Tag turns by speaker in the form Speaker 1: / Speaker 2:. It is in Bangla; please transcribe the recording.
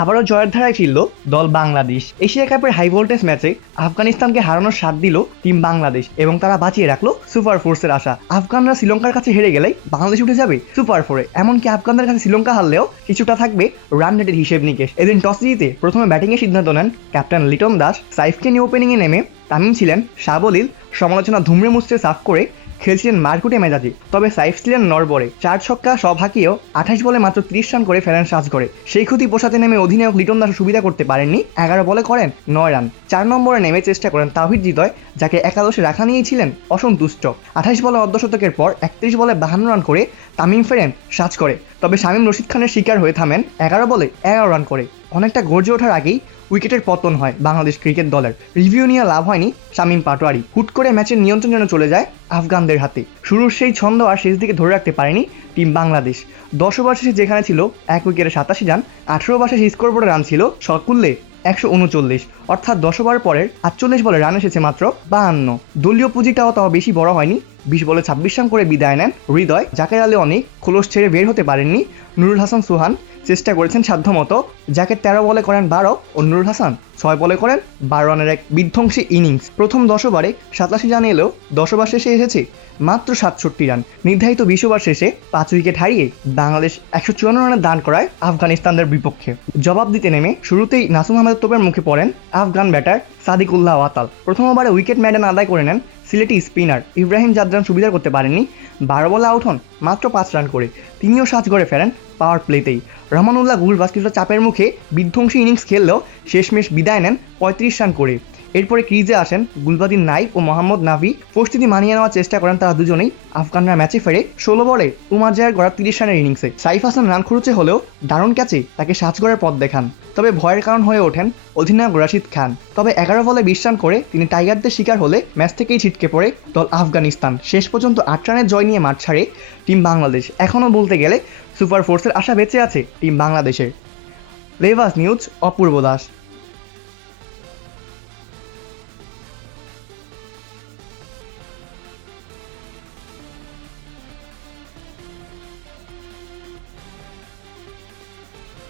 Speaker 1: আবারও জয়ের ধারায় ফিরল দল বাংলাদেশ। এশিয়া কাপের হাই ভোল্টেজ ম্যাচে আফগানিস্তানকে হারানোর স্বাদ দিল টিম বাংলাদেশ এবং তারা বাঁচিয়ে রাখল সুপার ফোর্সের আশা। আফগানরা শ্রীলঙ্কার কাছে হেরে গেলেই বাংলাদেশ উঠে যাবে সুপার ফোরে এমনকি আফগানদের কাছে শ্রীলঙ্কা হারলেও কিছুটা থাকবে রান রেটের হিসেব নিকেশ। এদিন টস জিতে প্রথমে ব্যাটিংয়ের সিদ্ধান্ত নেন ক্যাপ্টেন লিটন দাস। সাইফকে নিয়ে ওপেনিংয়ে নেমে তামিম ছিলেন সাবলীল সমালোচনা ধুমড়ে মুচড়ে সাফ করে খেলছিলেন মারকুটে মেজাজে, তবে সাইফ ছিলেন নরবরে চার ছক্কা সব হাঁকিয়েও আঠাশ বলে মাত্র ত্রিশ রান করে ফেলেন করে সেই ক্ষতি পোষাতে নেমে অধিনায়ক লিটন দাস সুবিধা করতে পারেননি। এগারো বলে করেন নয় রান। চার নম্বরে নেমে চেষ্টা করেন তাহিদ হৃদয়, যাকে একাদশে রাখা নিয়েছিলেন অসন্তুষ্ট। আঠাশ বলে অর্ধশতকের পর একত্রিশ বলে বাহান্ন রান করে তামিম ফেরেন সাজ করে তবে শামীম রশিদ খানের শিকার হয়ে থামেন এগারো বলে এগারো রান করে। অনেকটা গর্জে ওঠার আগেই উইকেটের পতন হয় বাংলাদেশ ক্রিকেট দলের। রিভিউ নিয়ে লাভ হয়নি শামীম পাটোয়ারি। হুট করে ম্যাচের নিয়ন্ত্রণ যেন চলে যায় আফগানদের হাতে। শুরুর সেই ছন্দ আর শেষ দিকে ধরে রাখতে পারেনি টিম বাংলাদেশ। দশ ওভার শেষে যেখানে ছিল এক উইকেটে সাতাশি রান, আঠেরো ওভার শেষে স্কোরবোর্ডে রান ছিল সকুল্লে একশো উনচল্লিশ। অর্থাৎ দশ ওভার পরের আটচল্লিশ বলে রান এসেছে মাত্র বাহান্ন। দলীয় পুঁজিটাও তাও বেশি বড় হয়নি বিশ বলে ছাব্বিশ রান করে বিদায় নেন হৃদয়, জাকের আলী অনেক, খোলস ছেড়ে বের হতে পারেননি নুরুল হাসান সুহান। চেষ্টা করেছেন সাধ্যমতো, যাকে তেরো বলে করেন বারো ও নুরুল হাসান ছয় বলে করেন বারো রানের এক বিধ্বংসী ইনিংস। প্রথম দশ ওভারে সাতাশি রান এলেও দশ ওভার শেষে এসেছে মাত্র সাতষট্টি রান। নির্ধারিত বিশ ওভার শেষে পাঁচ উইকেট হারিয়ে বাংলাদেশ একশো চুয়ান্ন রানের দান করায় আফগানিস্তানদের বিপক্ষে। জবাব দিতে নেমে শুরুতেই নাসুম আহমেদ তোপের মুখে পড়েন আফগান ব্যাটার সাদিকুল্লাহ ওয়াতাল প্রথম ওভারে উইকেট ম্যাডান আদায় করে নেন সিলেটি স্পিনার ইব্রাহিম জাদরান সুবিধা করতে পারেননি। বারো বলে আউট হন, মাত্র পাঁচ রান করে। তিনিও সাজ করে ফেরেন পাওয়ার প্লেতেই। রহমানুল্লাহ গুলবাস কিছুটা চাপের মুখে বিধ্বংসী ইনিংস খেললেও শেষমেশ বিদায় নেন পঁয়ত্রিশ রান করে। এরপরে ক্রিজে আসেন গুলবাদিন নাইব ও মোহাম্মদ নাভি। পরিস্থিতি মানিয়ে নেওয়ার চেষ্টা করেন তারা দুজনেই। আফগানরা ম্যাচে ফেরে ষোলো বলে উমার জায়ের গড়া তিরিশ রানের ইনিংসে। সাইফ হাসান রান খুঁড়ছে হলেও দারুণ ক্যাচে তাকে সাজ করার পথ দেখান। তবে ভয়ের কারণ হয়ে ওঠেন অধিনায়ক রাশিদ খান। তবে এগারো বলে বিশ রান করে তিনি টাইগারদের শিকার হলে ম্যাচ থেকেই ছিটকে পড়ে দল আফগানিস্তান। শেষ পর্যন্ত আট রানের জয় নিয়ে মাঠ ছাড়ে টিম বাংলাদেশ। এখনও বলতে গেলে সুপার ফোর্সের আশা বেঁচে আছে টিম বাংলাদেশের। লেভাস নিউজ, অপূর্ব দাস।